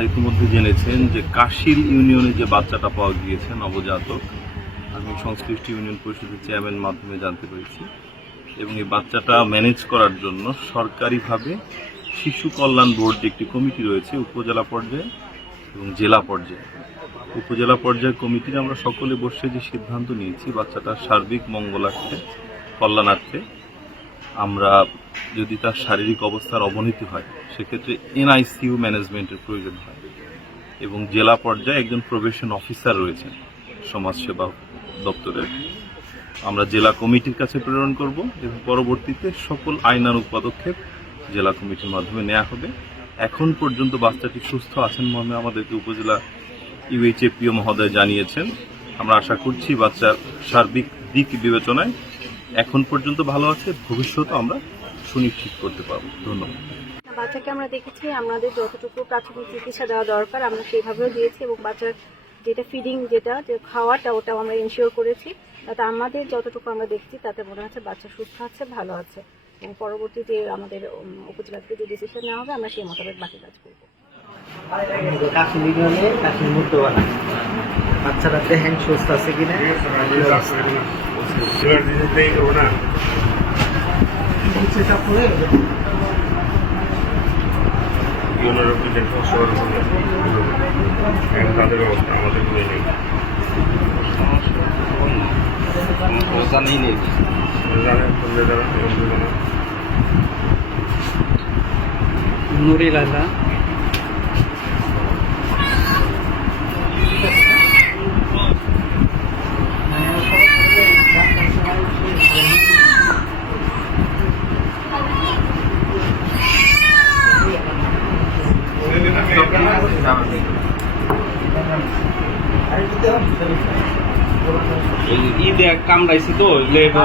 আপনারা ইতিমধ্যে জেনেছেন যে কাশিল ইউনিয়নে যে বাচ্চাটা পাওয়া গিয়েছে, নবজাতক, আমি সংশ্লিষ্ট ইউনিয়ন পরিষদের চেয়ারম্যান মাধ্যমে জানতে পেরেছি এবং এই বাচ্চাটা ম্যানেজ করার জন্য সরকারিভাবে শিশু কল্যাণ বোর্ড যে একটি কমিটি রয়েছে উপজেলা পর্যায়ে এবং জেলা পর্যায়ে। উপজেলা পর্যায়ের কমিটির আমরা সকলে বসে যে সিদ্ধান্ত নিয়েছি, বাচ্চাটার সার্বিক মঙ্গলার্থে, কল্যাণার্থে আমরা যদি তার শারীরিক অবস্থার অবনতি হয়, সেক্ষেত্রে এনআইসিইউ ম্যানেজমেন্টের প্রয়োজন হয়। এবং জেলা পর্যায়ে একজন প্রবেশন অফিসার রয়েছেন, সমাজসেবা দপ্তরের। আমরা জেলা কমিটির কাছে প্রেরণ করব এবং পরবর্তীতে সকল আইনানুগ পদক্ষেপ জেলা কমিটির মাধ্যমে নেওয়া হবে। এখন পর্যন্ত বাচ্চাটি সুস্থ আছেন মর্মে আমাদেরকে উপজেলা ইউএইচএপিও মহোদয় জানিয়েছেন। আমরা আশা করছি বাচ্চার সার্বিক দিক বিবেচনায় এখন পর্যন্ত ভালো আছে ভবিষ্যতে আমরা সুনিশ্চিত করতে পারব। ধন্যবাদ। বাচ্চাকে আমরা দেখেছি আমাদের যতটুকু প্রাথমিক চিকিৎসা দেওয়া দরকার আমরা সেইভাবেও দিয়েছি এবং বাচ্চার যেটা ফিডিং যেটা যে খাওয়াটা ওটাও আমরা ইনশিওর করেছি। তাতে আমাদের যতটুকু আমরা দেখছি তাতে মনে হচ্ছে বাচ্চা সুস্থ আছে ভালো আছে। এবং পরবর্তী যে আমাদের উপজেলা থেকে যে ডিসিশন নেওয়া হবে আমরা সেই মোতাবেক বাকি কাজ করব। কাশিল ইউনিয়নে কাশিল বাচ্চারা দেখেন সুস্থ আছে কিনা অবস্থা? তাদের ব্যবস্থা আমাদের নেই। নুরি ঈদে কামড়াইছি তো লেবো